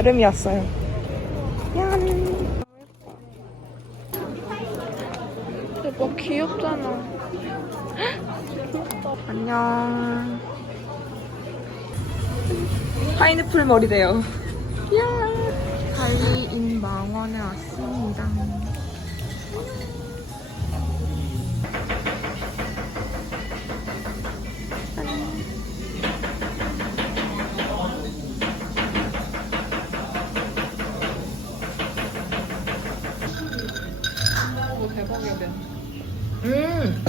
여름이 왔어요. 얀. 대박 귀엽잖아. 헉, 안녕. 파인애플 머리래요. 이야. 달리인 망원에 왔습니다. 대박이야 면. 음.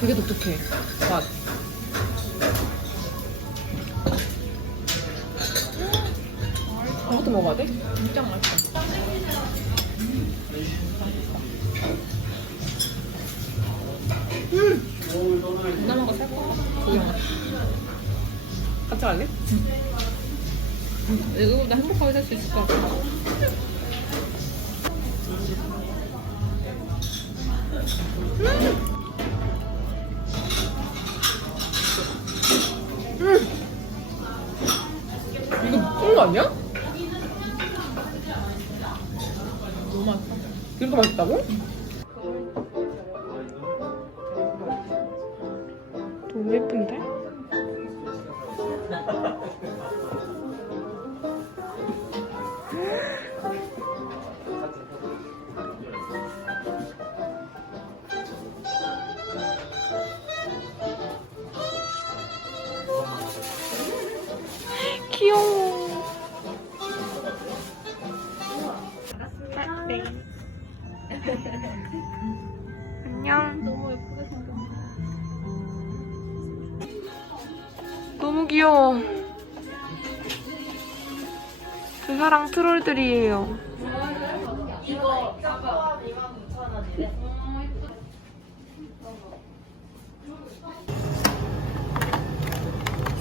되게 독특해. 맛. 이것도 먹어야 돼? 진짜 맛있어. 음. 거살 거야? 고기만. 같이 갈래? 응. 이거 나 행복하게 살 수 있을 것 같아. 이거 찐거 아니야? 너무 맛있다. 이렇게 맛있다고? 귀여워. 아, 네. 안녕. 너무 예쁘게 생겼네. 너무 귀여워. 그 사랑 트롤들이에요.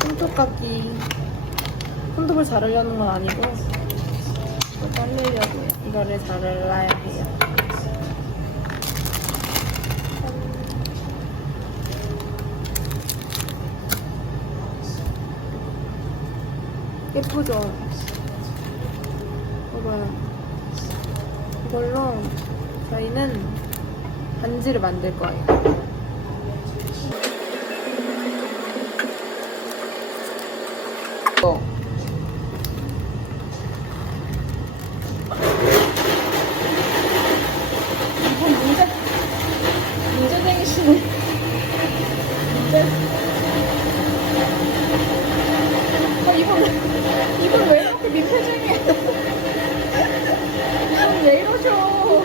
손톱깎이. 손톱을 자르려는 건 아니고, 자르려고요. 이거를 자르라야 해요. 예쁘죠? 봐봐요. 이걸로 저희는 반지를 만들 거예요. 어. 이분 문제, 문제쟁이시네. 문제. 아, 이분, 이분 왜 이렇게 민폐쟁이야? 이분 왜 이러셔?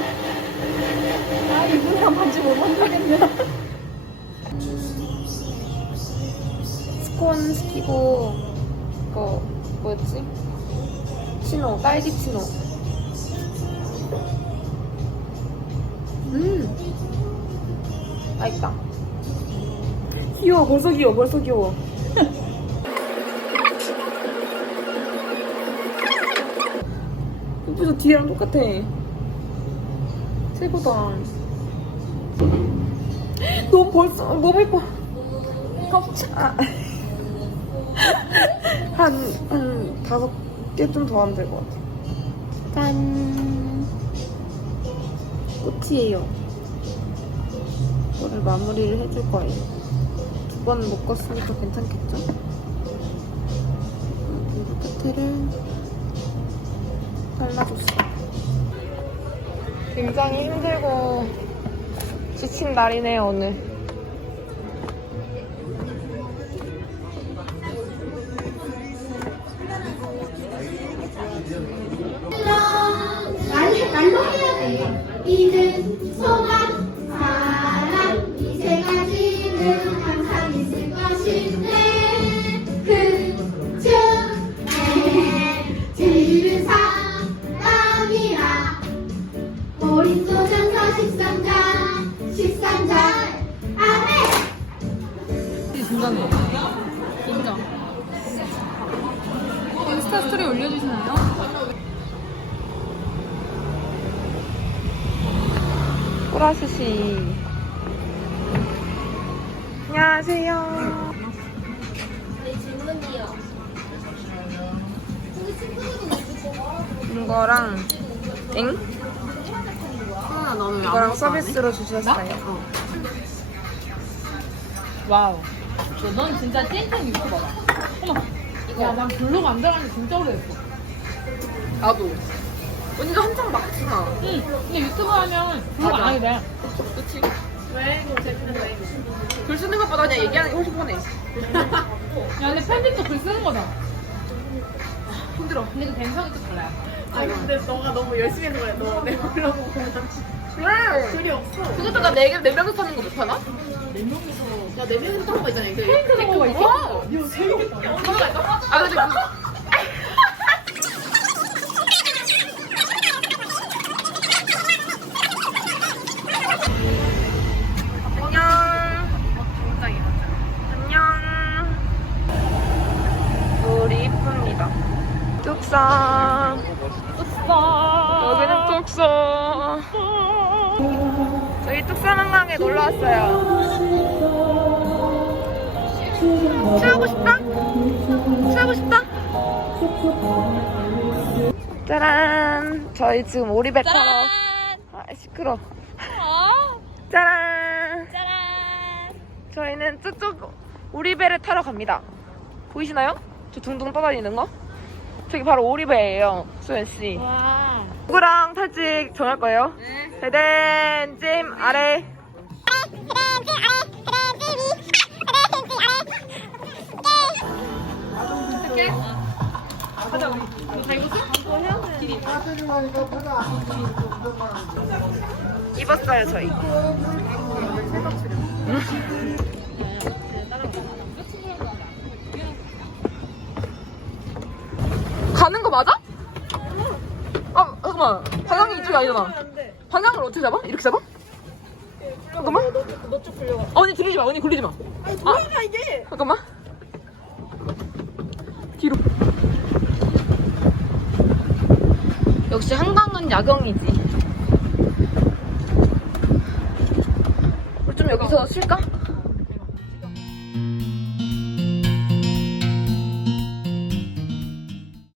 아, 이분이랑 반지 못 만들겠네. 스콘 시키고, 이거, 뭐였지? 치노, 딸기 치노. 음! 맛있다. 귀여워, 벌써 귀여워, 벌써 귀여워. 예쁘죠? 뒤에랑 똑같아. 최고다. 너무 벌써, 너무 예뻐. 깜짝. 아. 한, 한 다섯 개 좀 더 하면 될 것 같아. 짠. 꽃이에요. 이거를 마무리를 해줄 거예요. 두 번 묶었으니까 괜찮겠죠? 그리고 끝에를 잘라줬어. 굉장히 힘들고 지친 날이네요, 오늘. 말, 말로 해야 돼. 이는 소감, 중간에. 진짜. 인스타 스토리 올려주시나요? 꾸라스시. 안녕하세요. 이거랑 엥? 너는 이거랑 서비스로 주셨어요. 와우. 넌 진짜 찐텐 유튜버다. 어머. 야, 난 블로그 안 들어갔는데 진짜 오래됐어. 나도. 언니가 한창 막히나. 응. 근데 유튜브 하면 블로그 맞아. 안 하게 돼. 그치? 왜? 이거 재밌는데. 글 쓰는 것보다 그냥 얘기하는 게 훨씬 편해. 야, 근데 편집도 글 쓰는 거다. 힘들어. 근데 그 감성이 또 달라요. 아니 근데 너가 너무 열심히 했는 거야. 너내 블로그 보면 그래. 글이 없어. 그것도 나 네, 네 명이서 타는 거 못하나? 야내 명에서 타는 거 있잖아. 그 그런 거 있어? 어. 아 근데 그 안녕. 안녕. 우리 이쁩니다. 뚝섬. 여기는 뚝섬. 저희 뚝섬 한강에 놀러 왔어요. 취하고 싶다? 취하고 싶다? 짜란! 저희 지금 오리배 타러. 아, 시끄러. 짜란! 짜란! 저희는 저쪽 오리배를 타러 갑니다. 보이시나요? 저 둥둥 떠다니는 거? 저기 바로 오리배예요, 수연씨. 와. 누구랑 탈지 정할 거예요? 대댄, 찜, 아래. 입었어요 저희. 가는 거 맞아? 아 잠깐만 방향이 이쪽이 아니잖아. 방향을 어떻게 잡아? 이렇게 잡아? 잠깐만. 언니 들리지 마. 언니 굴리지 마. 아니 뭐야 이게? 잠깐만. 뒤로. 역시 한강은 야경이지. 우리 좀 여기서 쉴까?